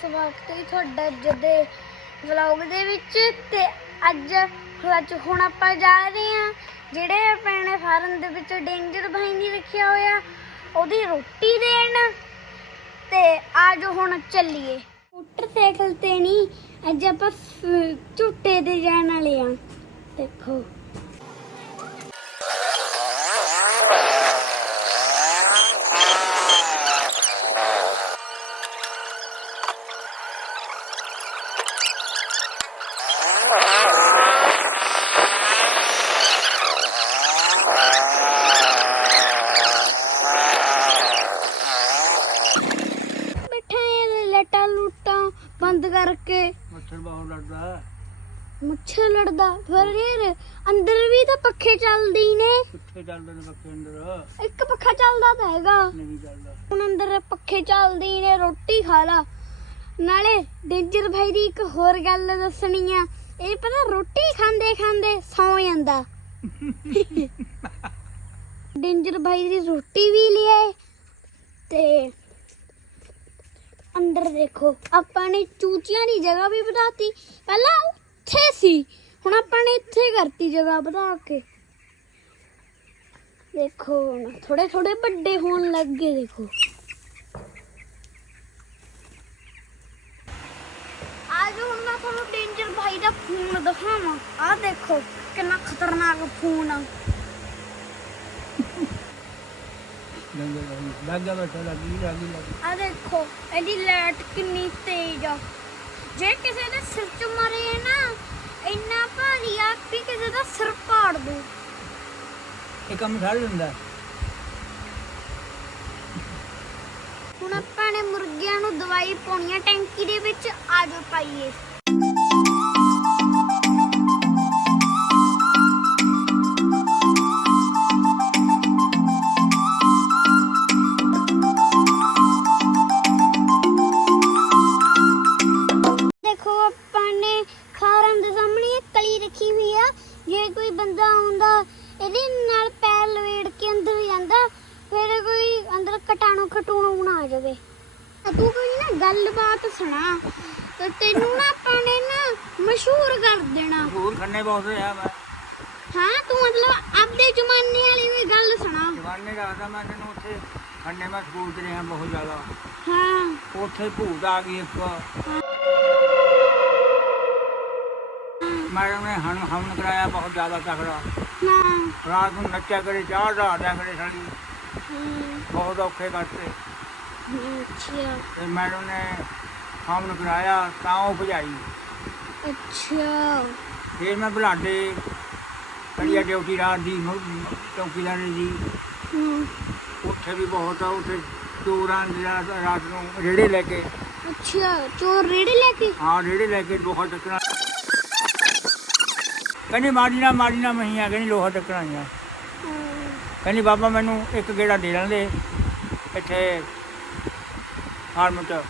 ਸਵਾਗਤ ਹੈ ਤੁਹਾਡਾ ਅੱਜ ਵਲੌਗ ਦੇ ਵਿੱਚ ਤੇ ਅੱਜ ਅੱਜ ਹੁਣ ਆਪਾਂ ਜਾ ਰਹੇ ਹਾਂ, ਜਿਹੜੇ ਆਪਣੇ ਫਾਰਮ ਦੇ ਵਿੱਚ ਡੇਂਜਰ ਭਾਈ ਨਹੀਂ ਰੱਖਿਆ ਹੋਇਆ, ਉਹਦੀ ਰੋਟੀ ਦੇਣ ਤੇ ਆਜੋ ਹੁਣ ਚੱਲੀਏ। ਮੋਟਰਸਾਈਕਲ ਤੇ ਨਹੀਂ, ਅੱਜ ਆਪਾਂ ਸ- ਝੂਟੇ ਤੇ ਜਾਣ ਵਾਲੇ ਆ ਦੇਖੋ। ਲਟਾ ਲੁੱਟਾਂ ਬੰਦ ਕਰਕੇ। ਮੱਛਰ ਲੜਦਾ ਹੈ। ਮੱਛਰ ਲੜਦਾ। ਫਿਰ ਯਾਰ ਅੰਦਰ ਵੀ ਤਾਂ ਪੱਖੇ ਚੱਲਦੇ ਹੀ ਨੇ। ਕਿੱਥੇ ਚੱਲਦੇ ਨੇ ਬੱਕੇ ਅੰਦਰ। ਇੱਕ ਪੱਖਾ ਚੱਲਦਾ ਤਾਂ ਹੈਗਾ। ਨਹੀਂ ਚੱਲਦਾ। ਹੁਣ ਅੰਦਰ ਪੱਖੇ ਚੱਲਦੇ ਹੀ ਨੇ ਰੋਟੀ ਖਾ ਲਾ। ਨਾਲੇ ਡੇਂਜਰ ਭਾਈ ਦੀ ਇੱਕ ਹੋਰ ਗੱਲ ਦੱਸਣੀ ਆ। ਇਹ ਪਤਾ ਰੋਟੀ ਖਾਂਦੇ ਖਾਂਦੇ ਸੌ ਜਾਂਦਾ। ਡੇਂਜਰ ਭਾਈ ਦੀ ਰੋਟੀ ਵੀ ਲਿਆਏ ਤੇ ਅੰਦਰ ਦੇਖੋ, ਆਪਾਂ ਨੇ ਚੂਚੀਆਂ ਦੀ ਜਗ੍ਹਾ ਵੀ ਵਧਾਤੀ। ਪਹਿਲਾਂ ਉੱਥੇ ਸੀ, ਹੁਣ ਆਪਾਂ ਨੇ ਇੱਥੇ ਕਰਤੀ ਜਗ੍ਹਾ ਵਧਾ ਕੇ। ਦੇਖੋ ਹੁਣ ਥੋੜੇ ਥੋੜੇ ਵੱਡੇ ਹੋਣ ਲੱਗ ਗਏ, ਦੇਖੋ। ਆਜੋ ਹੁਣ ਮੈਂ ਤੁਹਾਨੂੰ ਦਾ ਫੋਨ ਦਿਖਾਵਾਂ। ਆਹ ਦੇਖੋ ਕਿੰਨਾ ਖਤਰਨਾਕ ਫੋਨ ਆ। ਲੰਗੇ ਲੱਗਾ ਬੈਠਾ ਲੱਗੀ ਲੱਗੀ ਲੱਗੀ ਆ ਦੇਖੋ ਇਹਦੀ ਲਾਈਟ ਕਿੰਨੀ ਤੇਜ਼ ਆ। ਜੇ ਕਿਸੇ ਦੇ ਸਿਰ 'ਚ ਮਾਰੇ ਨਾ ਇੰਨਾ ਭਾਰੀ ਆ ਵੀ ਕਿਸੇ ਦਾ ਸਿਰ ਪਾੜ ਦੂ। ਇਹ ਕੰਮ ਛੱਡ ਦਿੰਦਾ। ਹੁਣ ਆਪਾਂ ਨੇ ਮੁਰਗਿਆਂ ਨੂੰ ਦਵਾਈ ਪਾਉਣੀ ਆ ਟੈਂਕੀ ਦੇ ਵਿੱਚ ਆਜੋ ਪਾਈਏ। ਜੇ ਕੋਈ ਬੰਦਾ ਆਉਂਦਾ ਇਹਦੇ ਨਾਲ ਪੈਰ ਲਵੇੜ ਕੇ ਅੰਦਰ ਜਾਂਦਾ ਫਿਰ ਕੋਈ ਅੰਦਰ ਕਟਾਣੋ ਖਟੂਣੋ ਨਾ ਆ ਜਾਵੇ। ਤੂੰ ਕੋਈ ਨਾ ਗੱਲਬਾਤ ਸੁਣਾ ਤੇ ਤੈਨੂੰ ਨਾ ਆਪਾਂ ਨੇ ਨਾ ਮਸ਼ਹੂਰ ਕਰ ਦੇਣਾ। ਹੋਰ ਖੰਨੇ ਬਹੁਤ ਆ ਮੈਂ। ਹਾਂ ਤੂੰ ਮਤਲਬ ਆਪਦੇ ਜ਼ਮਾਨੇ ਵਾਲੀ ਵੀ ਗੱਲ ਸੁਣਾ। ਜਵਾਨੇ ਦਾ ਮੈਂ ਤੈਨੂੰ ਉੱਥੇ ਖੰਨੇ ਮੈਂ ਸਕੂਲ ਚ ਰਿਹਾ ਬਹੁਤ ਜ਼ਿਆਦਾ। ਹਾਂ। ਉੱਥੇ ਭੂਤ ਆ ਗਈ ਇੱਕ। ਮੈਡਮ ਨੇ ਹਣ ਹਮਨ ਕਰਾਇਆ ਬਹੁਤ ਜ਼ਿਆਦਾ ਤਕੜਾ ਹਾਂ ਰਾਤ ਨੂੰ ਨੱਚਿਆ ਕਰੇ ਚਾਹ ਦਾ ਦਿਆ ਕਰੇ ਸਾਡੀ ਹਮ, ਬਹੁਤ ਔਖੇ ਕਰਤੇ ਅੱਛਾ ਤੇ ਮੈਡਮ ਨੇ ਹਮਨ ਕਰਾਇਆ ਤਾਂ ਉਹ ਭਜਾਈ ਅੱਛਾ ਫਿਰ ਮੈਂ ਬੁਲਾਡੇ ਕੜੀਆ ਡਿਊਟੀ ਰਾਤ ਦੀ ਮੁੜ- ਚੌਕੀਦਾਰ ਦੀ ਹਮ, ਉੱਥੇ ਵੀ ਬਹੁਤ ਆ ਉੱਥੇ ਚੋਰਾਂ ਦੀ ਰਾਤ ਰਾਤ ਨੂੰ ਰੇੜੇ ਲੈ ਕੇ ਅੱਛਾ ਚੋਰ ਰੇੜੇ ਲੈ ਕੇ ਹਾਂ ਰੇੜੇ ਲੈ ਕੇ ਲੋਹਾ ਟੱਕਣਾ ਕਹਿੰਦੀ ਮਾਰੀ ਨਾ ਮਾਰੀ ਨਾ ਮਹੀਆਂ ਕਹਿੰਦੀ ਲੋਹਾ ਟੱਕਣਾ ਆ। ਹਾਂ, ਕਹਿੰਦੀ ਬਾਬਾ ਮੈਨੂੰ ਇੱਕ ਗੇੜਾ ਦੇ ਲੈਂਦੇ ਇੱਥੇ ਫਾਰਮ ਚ।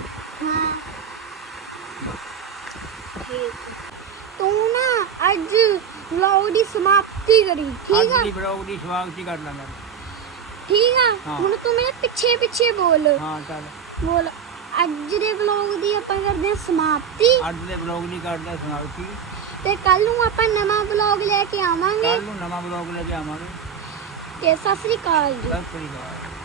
ਤੂੰ ਨਾ ਅੱਜ ਵਲੌਗ ਦੀ ਸਮਾਪਤੀ ਕਰੀ ਠੀਕ ਅੱਜ ਆ ਦੀ ਬਲੌਗ ਦੀ ਸਵਾਗਤ ਹੀ ਕਰਨਾ ਮੈਂ ਠੀਕ ਆ। ਹੁਣ ਤੂੰ ਮੇਰੇ ਪਿੱਛੇ ਪਿੱਛੇ ਬੋਲ। ਹਾਂ ਚੱਲ। ਬੋਲ ਅੱਜ ਦੇ ਵਲੌਗ ਦੀ ਆਪਾਂ ਕਰਦੇ ਹਾਂ ਸਮਾਪਤੀ। ਅੱਜ ਦੇ ਬਲੌਗ ਨਹੀਂ ਕਰਦਾ ਸਮਾਗਤੀ ਤੇ ਕੱਲ ਨੂੰ ਆਪਾਂ ਨਵਾਂ ਵਲੌਗ ਲੈ ਕੇ ਆਵਾਂਗੇ। ਕੱਲ ਨੂੰ ਨਵਾਂ ਬਲੌਗ ਲੈ ਕੇ ਆਵਾਂਗੇ। ਤੇ ਸਤਿ ਸ੍ਰੀ ਅਕਾਲ ਜੀ। ਸਤਿ ਸ੍ਰੀ ਅਕਾਲ।